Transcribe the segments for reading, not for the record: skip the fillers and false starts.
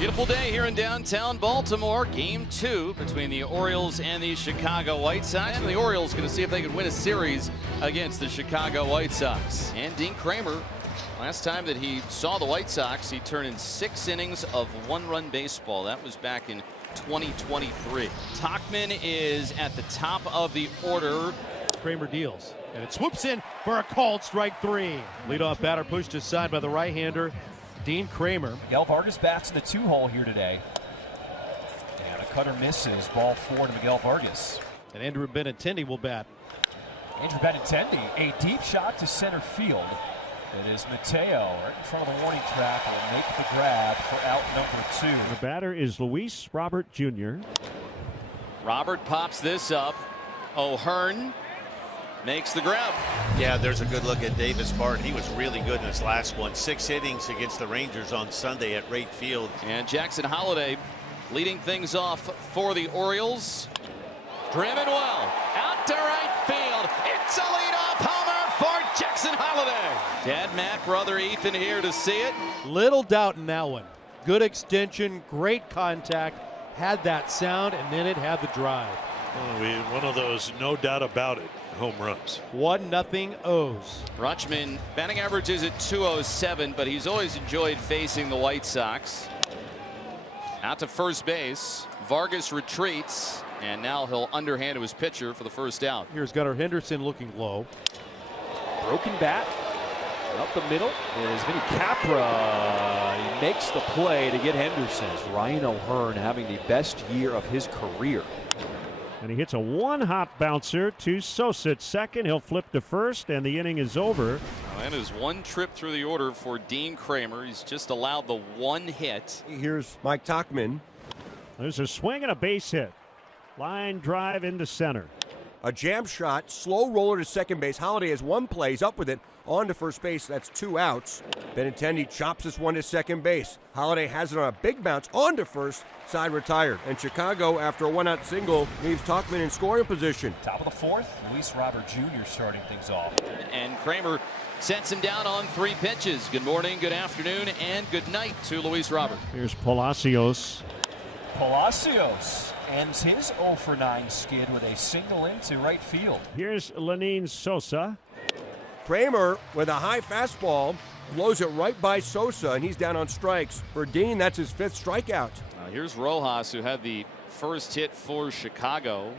Beautiful day here in downtown Baltimore. Game 2 between the Orioles and the Chicago White Sox. And the Orioles going to see if they can win a series against the Chicago White Sox. And Dean Kremer, last time that he saw the White Sox, he turned in 6 innings of 1-run baseball. That was back in 2023. Tauchman is at the top of the order. Kremer deals, and it swoops in for a called strike 3. Leadoff batter pushed aside by the right-hander, Dean Kremer. Miguel Vargas bats in the 2-hole here today. And a cutter misses, ball 4 to Miguel Vargas. And Andrew Benintendi will bat. Andrew Benintendi, a deep shot to center field. It is Mateo right in front of the warning track, will make the grab for out number 2. The batter is Luis Robert Jr. Robert pops this up. O'Hearn makes the grab. Yeah, there's a good look at Davis Martin. He was really good in his last one. 6 innings against the Rangers on Sunday at Wright Field. And Jackson Holliday leading things off for the Orioles. Driven well out to right field. It's a leadoff homer for Jackson Holliday. Dad, Matt, brother Ethan here to see it. Little doubt in that one. Good extension, great contact, had that sound, and then it had the drive. One of those, no doubt about it, home runs. 1-0 O's. Rutschman batting average is at .207, but he's always enjoyed facing the White Sox. Out to first base. Vargas retreats, and now he'll underhand to his pitcher for the first out. Here's Gunnar Henderson looking low. Broken bat. Up the middle is Vinny Capra. He makes the play to get Henderson. Ryan O'Hearn having the best year of his career. And he hits a one-hop bouncer to Sosa at second. He'll flip to first, and the inning is over. That is one trip through the order for Dean Kremer. He's just allowed the 1 hit. Here's Mike Tauchman. There's a swing and a base hit. Line drive into center. A jam shot, slow roller to second base. Holliday has 1 play, he's up with it, on to first base. That's 2 outs. Benintendi chops this one to second base. Holliday has it on a big bounce, on to first, side retired. And Chicago, after a 1-out single, leaves Tauchman in scoring position. Top of the 4th, Luis Robert Jr. starting things off. And Kremer sets him down on 3 pitches. Good morning, good afternoon, and good night to Luis Robert. Here's Palacios. Palacios ends his 0 for 9 skid with a single into right field. Here's Lenyn Sosa. Kremer with a high fastball blows it right by Sosa, and he's down on strikes. For Dean, that's his 5th strikeout. Here's Rojas, who had the first hit for Chicago.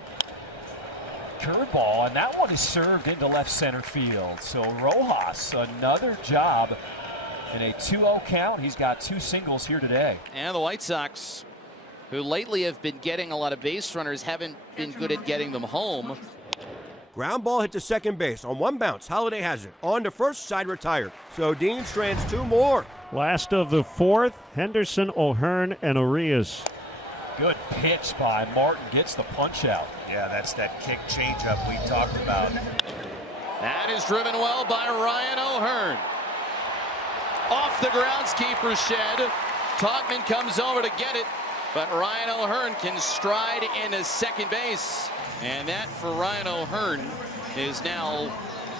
Curveball, and that one is served into left center field. So Rojas, another job in a 2-0 count. He's got 2 singles here today. And the White Sox, who lately have been getting a lot of base runners, haven't been good at getting them home. Ground ball hit to second base on 1 bounce. Holliday has it. On to first, side retired. So Dean strands 2 more. Last of the 4th, Henderson, O'Hearn, and Urias. Good pitch by Martin, gets the punch out. Yeah, that's that kick changeup we talked about. That is driven well by Ryan O'Hearn. Off the groundskeeper's shed. Tauchman comes over to get it, but Ryan O'Hearn can stride into second base. And that for Ryan O'Hearn is now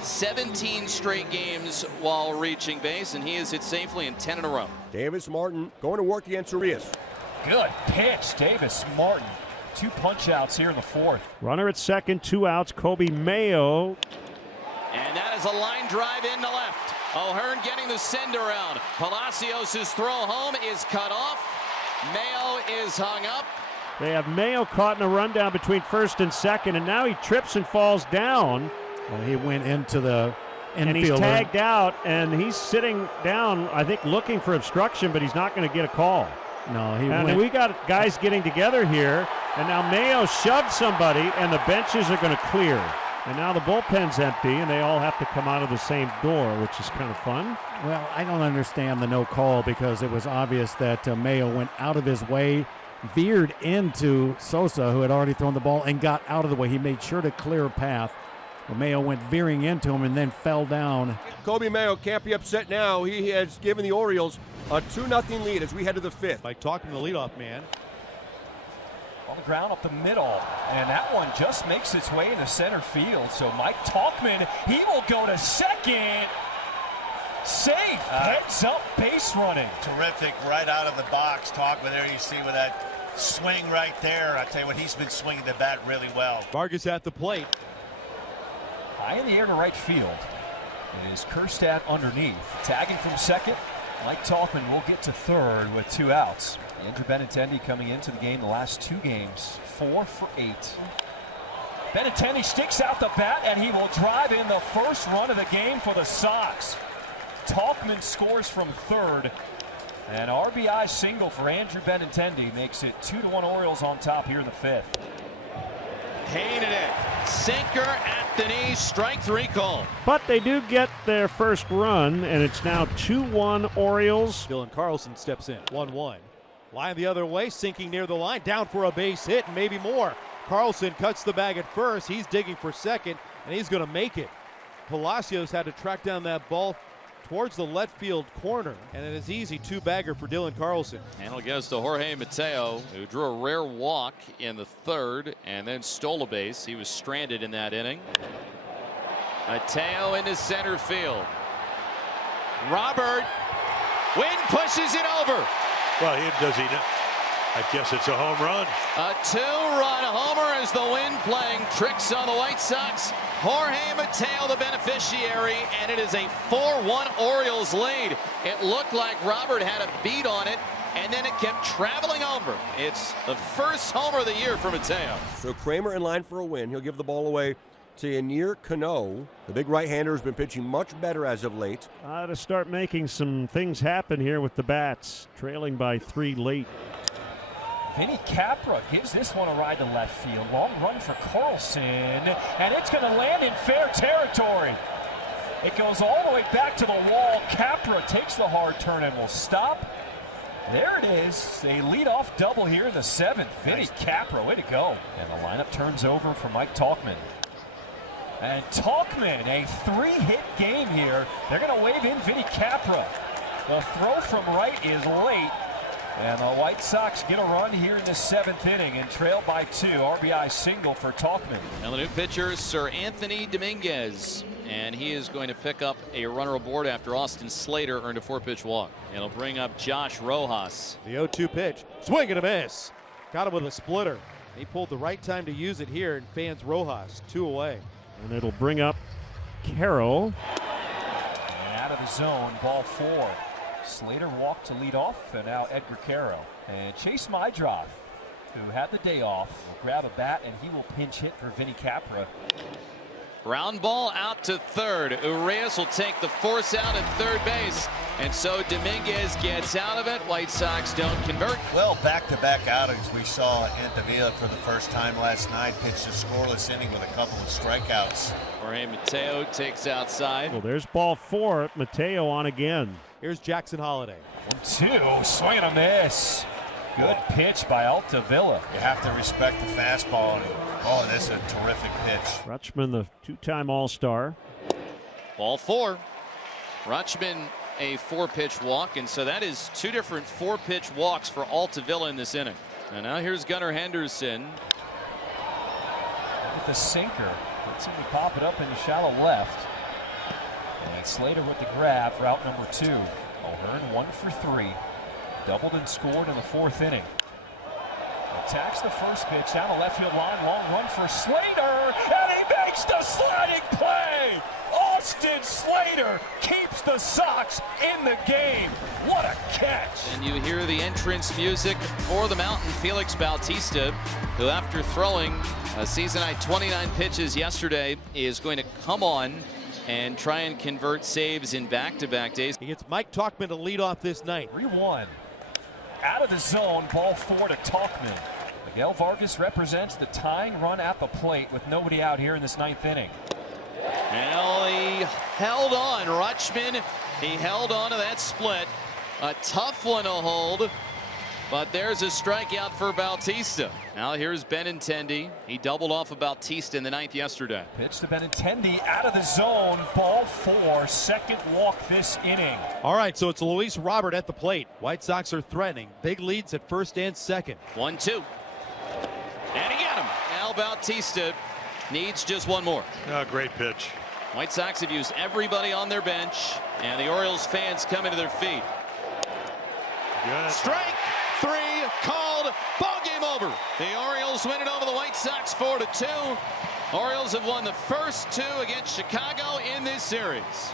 17 straight games while reaching base, and he has hit safely in 10 in a row. Davis Martin going to work against Urias. Good pitch, Davis Martin. 2 punch outs here in the 4th. Runner at second, 2 outs. Kobe Mayo. And that is a line drive into left. O'Hearn getting the send around. Palacios' throw home is cut off. Mayo is hung up. They have Mayo caught in a rundown between first and second, and now he trips and falls down. Well, he went into the infielder. And he's tagged out, and he's sitting down, I think, looking for obstruction, but he's not going to get a call. No, he and went. We got guys getting together here, and now Mayo shoved somebody, and the benches are going to clear. And now the bullpen's empty, and they all have to come out of the same door, which is kind of fun. Well, I don't understand the no call because it was obvious that Mayo went out of his way, veered into Sosa, who had already thrown the ball, and got out of the way. He made sure to clear a path. Well, Mayo went veering into him and then fell down. Kobe Mayo can't be upset now. He has given the Orioles a 2-0 lead as we head to the 5th. By Tauchman, the leadoff man. On the ground up the middle, and that one just makes its way into center field. So Mike Tauchman, he will go to second. Safe. Heads up base running. Terrific right out of the box. Talkman there, you see with that swing right there. I tell you what, he's been swinging the bat really well. Vargas at the plate. High in the air to right field. It is Kjerstad underneath. Tagging from second. Mike Talkman will get to third with 2 outs. Andrew Benintendi coming into the game the last 2 games, 4 for 8. Benintendi sticks out the bat, and he will drive in the first run of the game for the Sox. Talkman scores from third. An RBI single for Andrew Benintendi makes it 2-1 Orioles on top here in the 5th. Hated it. Sinker at the knee. Strike 3 call. But they do get their first run, and it's now 2-1 Orioles. Dylan Carlson steps in. 1-1. Line the other way, sinking near the line, down for a base hit and maybe more. Carlson cuts the bag at first. He's digging for second, and he's going to make it. Palacios had to track down that ball towards the left field corner, and it is easy 2-bagger for Dylan Carlson. Handle goes to Jorge Mateo, who drew a rare walk in the 3rd and then stole a base. He was stranded in that inning. Mateo into center field. Robert, Wynn pushes it over. Well, does he not? I guess it's a home run. A 2-run homer as the Wind playing tricks on the White Sox. Jorge Mateo the beneficiary, and it is a 4-1 Orioles lead. It looked like Robert had a beat on it, and then it kept traveling over. It's the first homer of the year for Mateo. So Kremer in line for a win. He'll give the ball away to Yennier Cano. The big right-hander has been pitching much better as of late. To start making some things happen here with the bats, trailing by 3 late. Vinny Capra gives this one a ride to left field. Long run for Carlson, and it's going to land in fair territory. It goes all the way back to the wall. Capra takes the hard turn and will stop. There it is, a leadoff double here in the 7th. Vinny Capra, way to go. And the lineup turns over for Mike Talkman. And Talkman, a 3-hit game here. They're going to wave in Vinny Capra. The throw from right is late. And the White Sox get a run here in the 7th inning and trail by 2. RBI single for Talkman. Now the new pitcher, Sir Anthony Dominguez. And he is going to pick up a runner aboard after Austin Slater earned a 4-pitch walk. It'll bring up Josh Rojas. The 0-2 pitch. Swing and a miss. Got him with a splitter. He pulled the right time to use it here and fans Rojas 2 away. And it'll bring up Carroll. And out of the zone, ball 4. Slater walked to lead off, and now Edgar Caro. And Chase Mydroth, who had the day off, will grab a bat, and he will pinch hit for Vinny Capra. Ground ball out to third. Urias will take the force out at third base. And so Dominguez gets out of it. White Sox don't convert. Well, back-to-back outings. We saw Antavilla for the first time last night pitch a scoreless inning with a couple of strikeouts. Jorge Mateo takes outside. Well, there's ball 4. Mateo on again. Here's Jackson Holiday. 1-2, swing and a miss. Good pitch by Altavilla. You have to respect the fastball. Oh, that's a terrific pitch. Rutschman, the 2-time All-Star. Ball 4. Rutschman, a 4-pitch walk, and so that is 2 different 4-pitch walks for Altavilla in this inning. And now here's Gunnar Henderson. With the sinker. Let's see him pop it up in the shallow left. And Slater with the grab, route number 2. O'Hearn 1 for 3. Doubled and scored in the 4th inning. Attacks the first pitch down the left field line. Long run for Slater, and he makes the sliding play. Austin Slater keeps the Sox in the game. What a catch. And you hear the entrance music for the Mountain, Felix Bautista, who after throwing a season-high 29 pitches yesterday is going to come on and try and convert saves in back-to-back days. He gets Mike Talkman to lead off this night. 3-1. Out of the zone, ball 4 to Talkman. Miguel Vargas represents the tying run at the plate with nobody out here in this 9th inning. Well, he held on. Rutschman, he held on to that split. A tough one to hold, but there's a strikeout for Bautista. Now here's Benintendi. He doubled off of Bautista in the 9th yesterday. Pitch to Benintendi out of the zone. Ball 4. Second walk this inning. All right, so it's Luis Robert at the plate. White Sox are threatening. Big leads at first and second. 1-2. And he got him. Now Bautista needs just one more. Oh, great pitch. White Sox have used everybody on their bench, and the Orioles fans coming to their feet. Good. Strike 3 called. Ball game over. The Orioles win it over the White Sox 4-2. Orioles have won the first 2 against Chicago in this series.